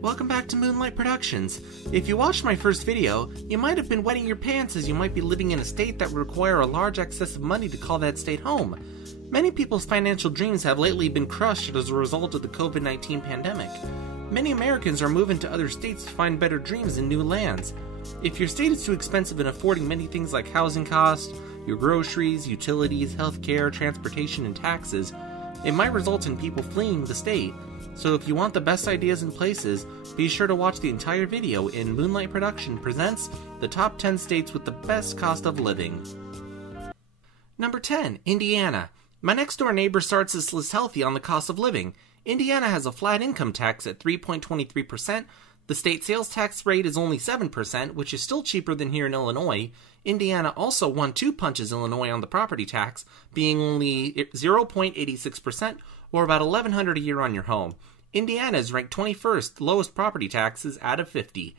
Welcome back to Moonlight Productions. If you watched my first video, you might have been wetting your pants as you might be living in a state that would require a large excess of money to call that state home. Many people's financial dreams have lately been crushed as a result of the COVID-19 pandemic. Many Americans are moving to other states to find better dreams in new lands. If your state is too expensive in affording many things like housing costs, your groceries, utilities, healthcare, transportation, and taxes, it might result in people fleeing the state. So if you want the best ideas and places, be sure to watch the entire video in Moonlight Production presents the top 10 states with the best cost of living. Number 10, Indiana. My next door neighbor starts this list healthy on the cost of living. Indiana has a flat income tax at 3.23%. The state sales tax rate is only 7%, which is still cheaper than here in Illinois. Indiana also 1-2 punches Illinois on the property tax, being only 0.86%, or about $1,100 a year on your home. Indiana is ranked 21st lowest property taxes out of 50.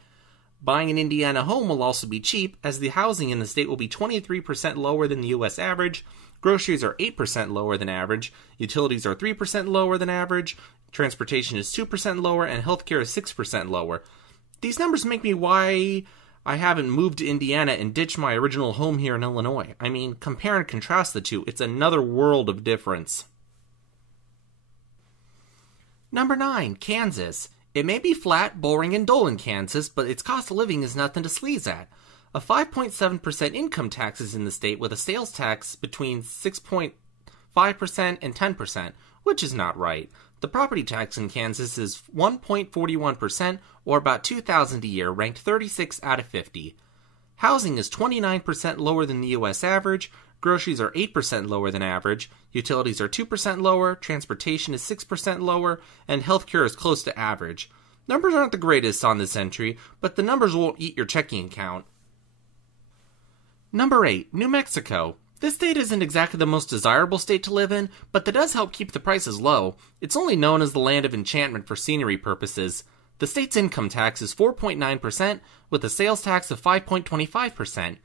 Buying an Indiana home will also be cheap, as the housing in the state will be 23% lower than the U.S. average, groceries are 8% lower than average, utilities are 3% lower than average, transportation is 2% lower, and healthcare is 6% lower. These numbers make me why I haven't moved to Indiana and ditched my original home here in Illinois. I mean, compare and contrast the two. It's another world of difference. Number 9, Kansas. It may be flat, boring, and dull in Kansas, but its cost of living is nothing to sneeze at. A 5.7% income tax is in the state with a sales tax between 6.5% and 10%, which is not right. The property tax in Kansas is 1.41%, or about $2,000 a year, ranked 36 out of 50. Housing is 29% lower than the U.S. average, groceries are 8% lower than average, utilities are 2% lower, transportation is 6% lower, and healthcare is close to average. Numbers aren't the greatest on this entry, but the numbers won't eat your checking account. Number 8, New Mexico. This state isn't exactly the most desirable state to live in, but that does help keep the prices low. It's only known as the land of enchantment for scenery purposes. The state's income tax is 4.9%, with a sales tax of 5.25%.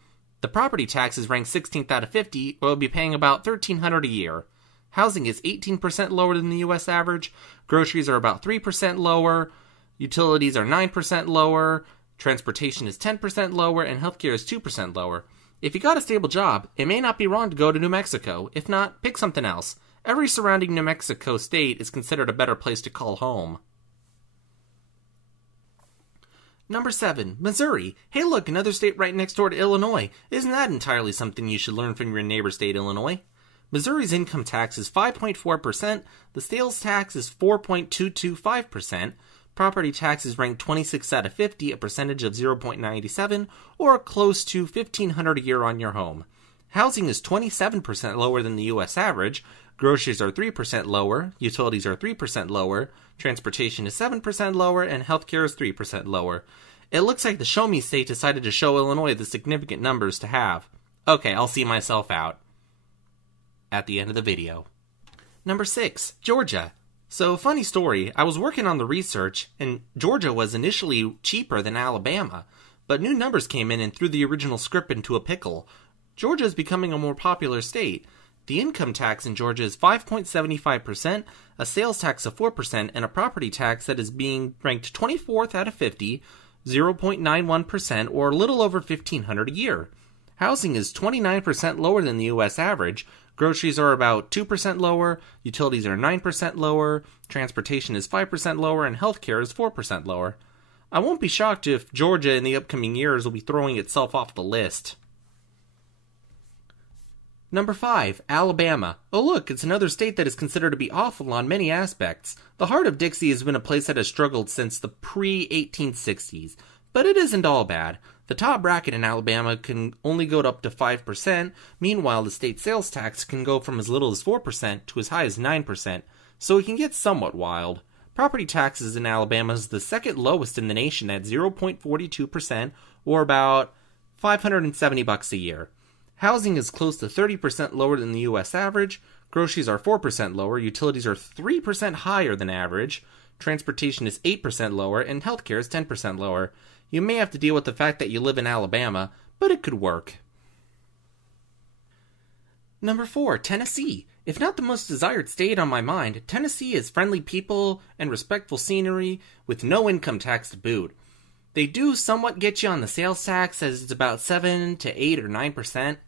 The property tax is ranked 16th out of 50, or will be paying about $1,300 a year. Housing is 18% lower than the U.S. average, groceries are about 3% lower, utilities are 9% lower, transportation is 10% lower, and healthcare is 2% lower. If you got a stable job, it may not be wrong to go to New Mexico. If not, pick something else. Every surrounding New Mexico state is considered a better place to call home. Number 7, Missouri. Hey look, another state right next door to Illinois. Isn't that entirely something you should learn from your neighbor state, Illinois? Missouri's income tax is 5.4%, the sales tax is 4.225%, property tax is ranked 26 out of 50, a percentage of 0.97, or close to $1,500 a year on your home. Housing is 27% lower than the U.S. average, groceries are 3% lower, utilities are 3% lower, transportation is 7% lower, and healthcare is 3% lower. It looks like the Show Me State decided to show Illinois the significant numbers to have. Okay, I'll see myself out at the end of the video. Number 6, Georgia. So, funny story, I was working on the research, and Georgia was initially cheaper than Alabama, but new numbers came in and threw the original script into a pickle. Georgia is becoming a more popular state. The income tax in Georgia is 5.75%, a sales tax of 4%, and a property tax that is being ranked 24th out of 50, 0.91%, or a little over $1,500 a year. Housing is 29% lower than the U.S. average, groceries are about 2% lower, utilities are 9% lower, transportation is 5% lower, and healthcare is 4% lower. I won't be shocked if Georgia in the upcoming years will be throwing itself off the list. Number 5, Alabama. Oh look, it's another state that is considered to be awful on many aspects. The heart of Dixie has been a place that has struggled since the pre-1860s, but it isn't all bad. The top bracket in Alabama can only go up to 5%, meanwhile the state sales tax can go from as little as 4% to as high as 9%, so it can get somewhat wild. Property taxes in Alabama is the second lowest in the nation at 0.42%, or about $570 a year. Housing is close to 30% lower than the U.S. average, groceries are 4% lower, utilities are 3% higher than average, transportation is 8% lower, and healthcare is 10% lower. You may have to deal with the fact that you live in Alabama, but it could work. Number 4, Tennessee. If not the most desired state on my mind, Tennessee has friendly people and respectful scenery with no income tax to boot. They do somewhat get you on the sales tax, as it's about 7 to 8 or 9%,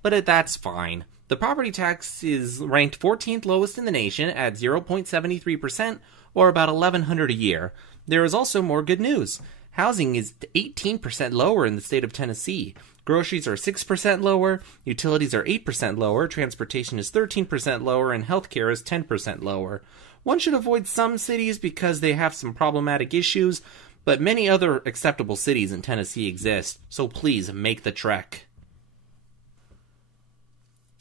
but that's fine. The property tax is ranked 14th lowest in the nation at 0.73%, or about $1,100 a year. There is also more good news. Housing is 18% lower in the state of Tennessee. Groceries are 6% lower, utilities are 8% lower, transportation is 13% lower, and healthcare is 10% lower. One should avoid some cities because they have some problematic issues, but many other acceptable cities in Tennessee exist, so please make the trek.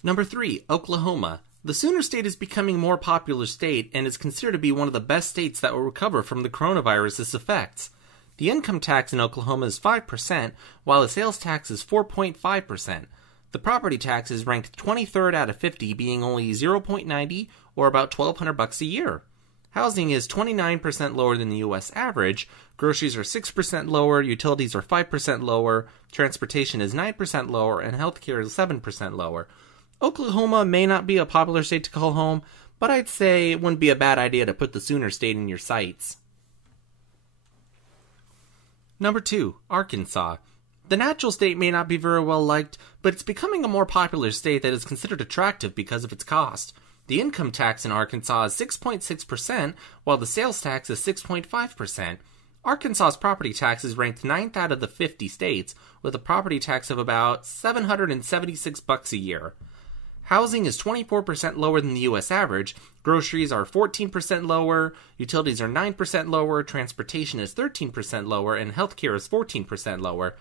Number 3, Oklahoma. The Sooner State is becoming a more popular state and is considered to be one of the best states that will recover from the coronavirus's effects. The income tax in Oklahoma is 5%, while the sales tax is 4.5%. The property tax is ranked 23rd out of 50, being only 0.90 or about $1,200 a year. Housing is 29% lower than the U.S. average, groceries are 6% lower, utilities are 5% lower, transportation is 9% lower, and healthcare is 7% lower. Oklahoma may not be a popular state to call home, but I'd say it wouldn't be a bad idea to put the Sooner State in your sights. Number 2, Arkansas. The natural state may not be very well liked, but it's becoming a more popular state that is considered attractive because of its cost. The income tax in Arkansas is 6.6%, while the sales tax is 6.5%. Arkansas's property tax is ranked 9th out of the 50 states, with a property tax of about $776 a year. Housing is 24% lower than the U.S. average, groceries are 14% lower, utilities are 9% lower, transportation is 13% lower, and healthcare is 14% lower.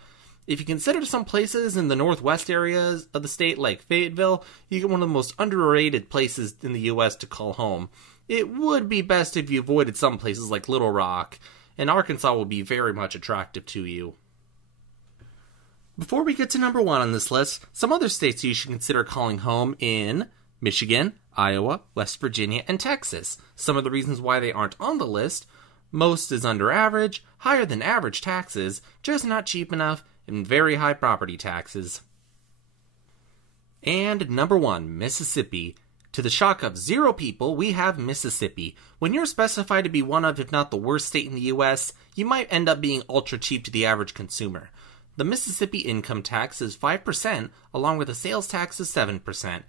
If you consider some places in the northwest areas of the state like Fayetteville, you get one of the most underrated places in the U.S. to call home. It would be best if you avoided some places like Little Rock, and Arkansas will be very much attractive to you. Before we get to number 1 on this list, some other states you should consider calling home in Michigan, Iowa, West Virginia, and Texas. Some of the reasons why they aren't on the list: most is under average, higher than average taxes, just not cheap enough, and very high property taxes. And number 1, Mississippi. To the shock of 0 people, we have Mississippi. When you're specified to be one of, if not the worst state in the U.S., you might end up being ultra cheap to the average consumer. The Mississippi income tax is 5%, along with a sales tax of 7%.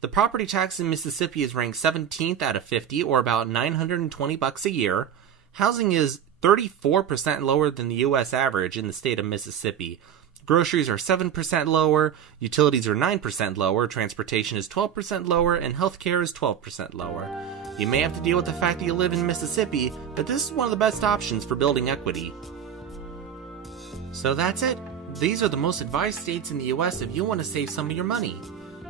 The property tax in Mississippi is ranked 17th out of 50, or about $920 a year. Housing is 34% lower than the U.S. average in the state of Mississippi. Groceries are 7% lower, utilities are 9% lower, transportation is 12% lower, and healthcare is 12% lower. You may have to deal with the fact that you live in Mississippi, but this is one of the best options for building equity. So that's it. These are the most advised states in the US if you want to save some of your money.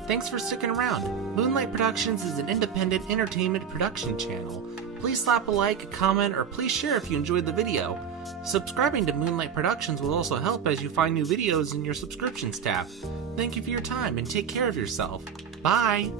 Thanks for sticking around. Moonlight Productions is an independent entertainment production channel. Please slap a like, a comment, or please share if you enjoyed the video. Subscribing to Moonlight Productions will also help as you find new videos in your subscriptions tab. Thank you for your time and take care of yourself. Bye!